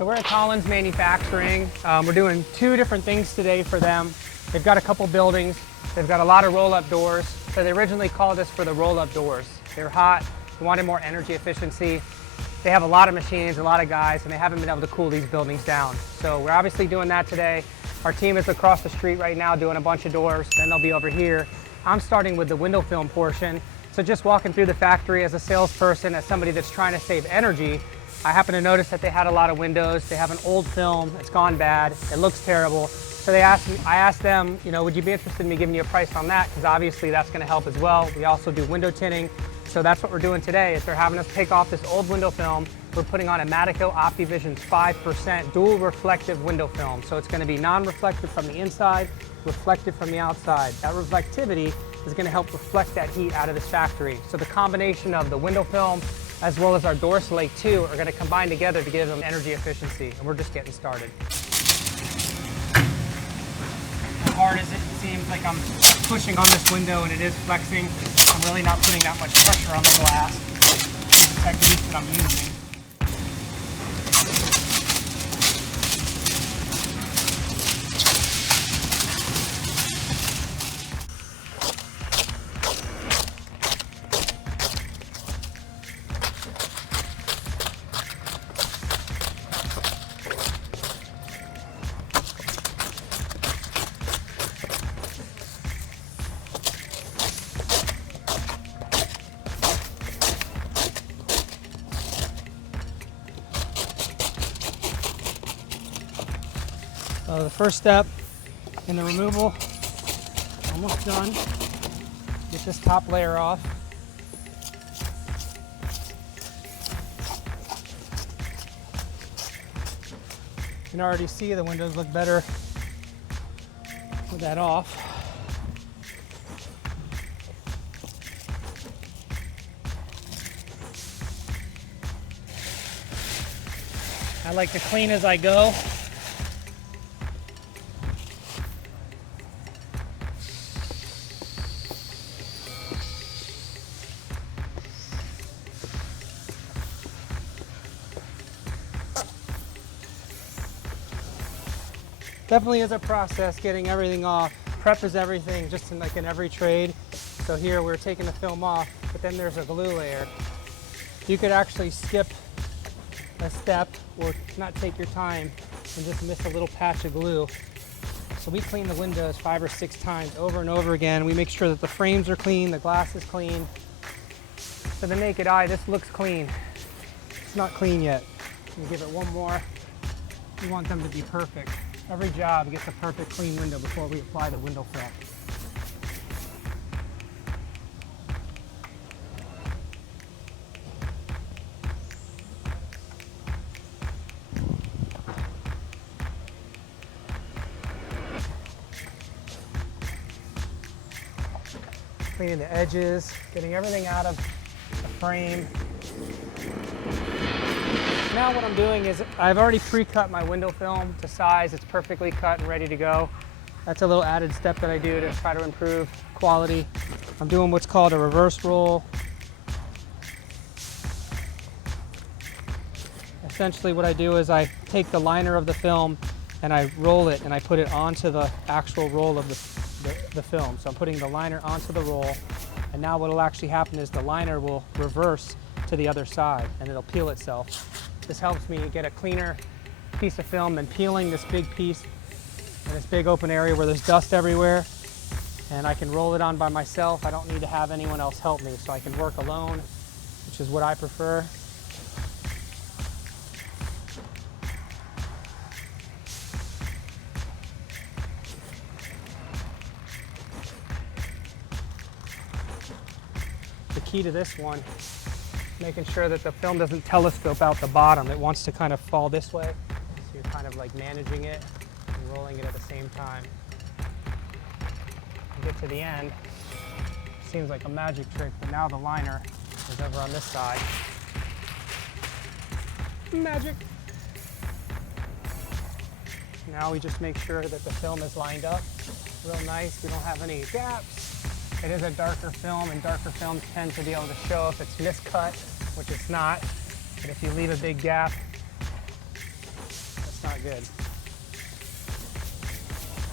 So we're at Collins Manufacturing. We're doing two different things today for them. They've got a couple buildings. They've got a lot of roll-up doors. So they originally called us for the roll-up doors. They're hot, they wanted more energy efficiency. They have a lot of machines, a lot of guys, and they haven't been able to cool these buildings down. So we're obviously doing that today. Our team is across the street right now doing a bunch of doors, then they'll be over here. I'm starting with the window film portion. So just walking through the factory as a salesperson, as somebody that's trying to save energy, I happen to notice that they had a lot of windows. They have an old film, it's gone bad, it looks terrible. So I asked them, would you be interested in me giving you a price on that? Because obviously that's going to help as well. We also do window tinting. So that's what we're doing today, is they're having us take off this old window film. We're putting on a Matico OptiVision's 5% dual reflective window film. So it's going to be non-reflective from the inside, reflective from the outside. That reflectivity is going to help reflect that heat out of this factory. So the combination of the window film as well as our door slate too are going to combine together to give them energy efficiency. And we're just getting started. As hard as it seems like I'm pushing on this window and it is flexing, I'm really not putting that much pressure on the glass. The technique that I'm using. So the first step in the removal, almost done. Get this top layer off. You can already see the windows look better with that off. I like to clean as I go. Definitely is a process getting everything off. Prep is everything, just in every trade. So here we're taking the film off, but then there's a glue layer. You could actually skip a step or not take your time and just miss a little patch of glue. So we clean the windows 5 or 6 times over and over again. We make sure that the frames are clean, the glass is clean. To the naked eye, this looks clean. It's not clean yet. We give it one more. We want them to be perfect. Every job gets a perfect clean window before we apply the window film. Cleaning the edges, getting everything out of the frame. Now what I'm doing is I've already pre-cut my window film to size. It's perfectly cut and ready to go. That's a little added step that I do to try to improve quality. I'm doing what's called a reverse roll. Essentially what I do is I take the liner of the film and I roll it and I put it onto the actual roll of the film. So I'm putting the liner onto the roll, and now what will actually happen is the liner will reverse to the other side and it'll peel itself. This helps me get a cleaner piece of film than peeling this big piece in this big open area where there's dust everywhere. And I can roll it on by myself. I don't need to have anyone else help me, so I can work alone, which is what I prefer. The key to this one, making sure that the film doesn't telescope out the bottom. It wants to kind of fall this way. So you're kind of like managing it and rolling it at the same time. You get to the end, seems like a magic trick, but now the liner is over on this side. Magic. Now we just make sure that the film is lined up real nice. We don't have any gaps. It is a darker film, and darker films tend to be able to show if it's miscut, which it's not. But if you leave a big gap, That's not good.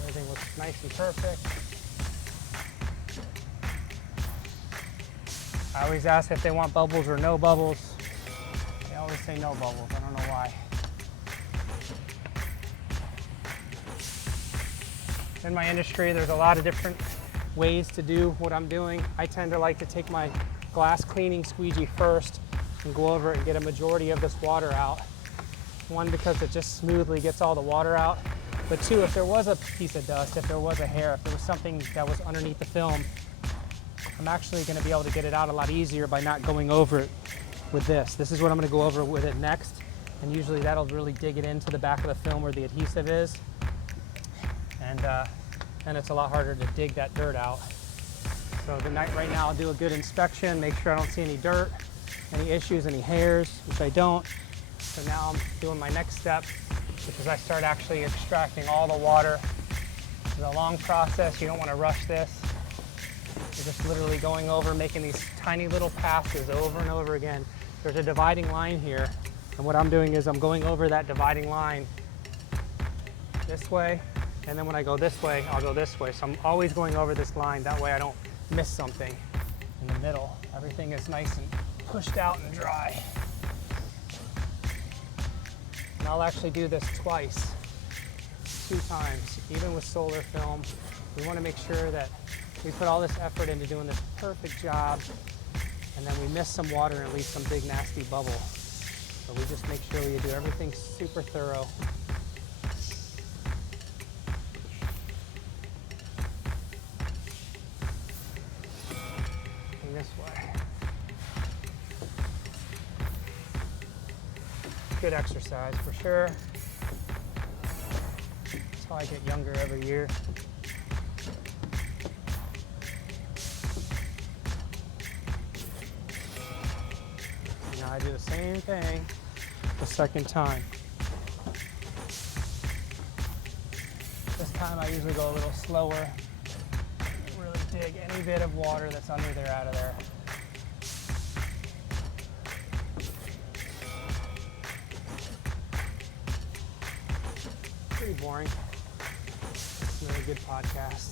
Everything looks nice and perfect. I always ask if they want bubbles or no bubbles. They always say no bubbles. I don't know why. In my industry, there's a lot of different ways to do what I'm doing. I tend to like to take my glass cleaning squeegee first and go over it and get a majority of this water out. One, because it just smoothly gets all the water out. But two, if there was a piece of dust, if there was a hair, if there was something that was underneath the film, I'm actually going to be able to get it out a lot easier by not going over it with this. This is what I'm going to go over with it next. And usually that'll really dig it into the back of the film where the adhesive is. And it's a lot harder to dig that dirt out. So right now I'll do a good inspection, make sure I don't see any dirt, any issues, any hairs, which I don't. So now I'm doing my next step, which is I start actually extracting all the water. It's a long process, you don't want to rush this. You're just literally going over, making these tiny little passes over and over again. There's a dividing line here, and what I'm doing is I'm going over that dividing line this way, and then when I go this way, I'll go this way. So I'm always going over this line, that way I don't miss something in the middle. Everything is nice and pushed out and dry. And I'll actually do this twice, 2 times, even with solar film. We want to make sure that we put all this effort into doing this perfect job, and then we miss some water and leave some big nasty bubble. So we just make sure we do everything super thorough. This way. Good exercise for sure. That's how I get younger every year. Now I do the same thing the second time. This time I usually go a little slower. Really dig any bit of water that's under there out of there. Pretty boring. It's a really good podcast.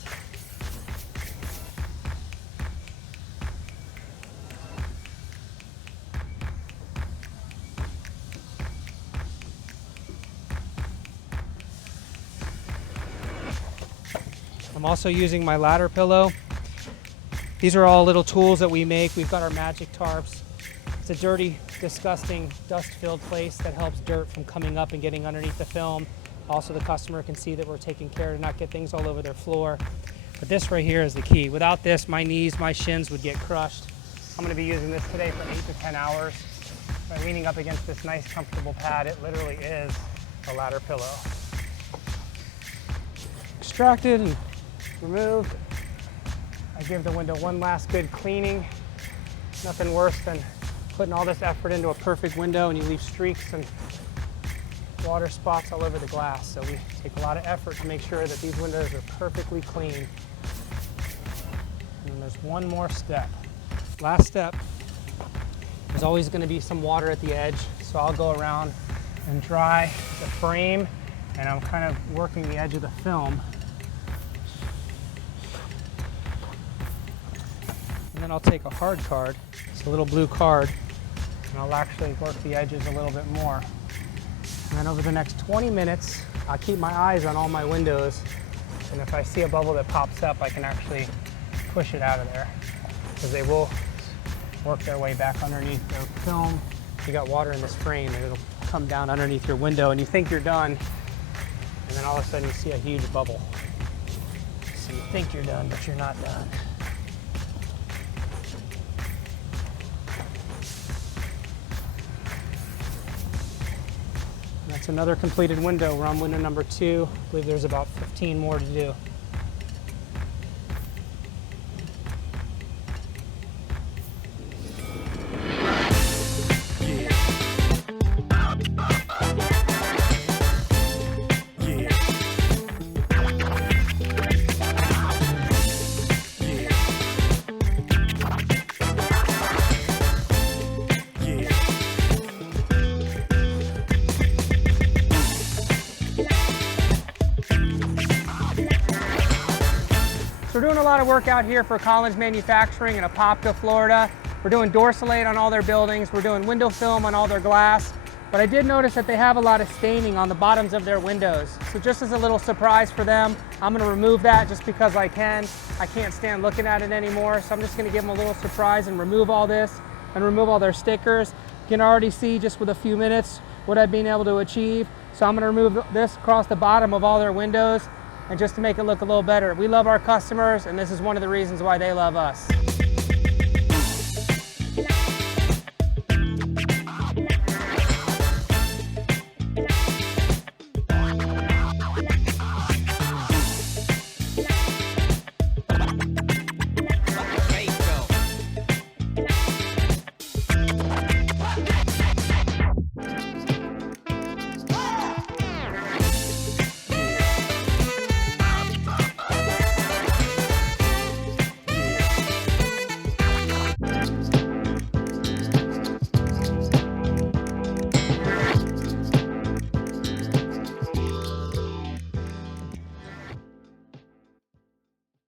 I'm also using my ladder pillow. These are all little tools that we make. We've got our magic tarps. It's a dirty, disgusting, dust-filled place that helps dirt from coming up and getting underneath the film. Also, the customer can see that we're taking care to not get things all over their floor. But this right here is the key. Without this, my knees, my shins would get crushed. I'm gonna be using this today for 8 to 10 hours. By leaning up against this nice, comfortable pad, it literally is a ladder pillow. Extracted and removed. I give the window one last good cleaning. Nothing worse than putting all this effort into a perfect window and you leave streaks and water spots all over the glass. So we take a lot of effort to make sure that these windows are perfectly clean. And then there's one more step. Last step, there's always going to be some water at the edge. So I'll go around and dry the frame, and I'm kind of working the edge of the film. And then I'll take a hard card, it's a little blue card, and I'll actually work the edges a little bit more. And then over the next 20 minutes, I'll keep my eyes on all my windows, and if I see a bubble that pops up, I can actually push it out of there, because they will work their way back underneath the film. You got water in this frame, and it'll come down underneath your window, and you think you're done, and then all of a sudden you see a huge bubble. So you think you're done, but you're not done. That's another completed window. We're on window number 2. I believe there's about 15 more to do. lot of work out here for Collins Manufacturing in Apopka, Florida. We're doing Doursolate on all their buildings. We're doing window film on all their glass. But I did notice that they have a lot of staining on the bottoms of their windows. So just as a little surprise for them, I'm gonna remove that just because I can. I can't stand looking at it anymore. So I'm just gonna give them a little surprise and remove all this and remove all their stickers. You can already see just with a few minutes what I've been able to achieve. So I'm gonna remove this across the bottom of all their windows and just to make it look a little better. We love our customers, and this is one of the reasons why they love us.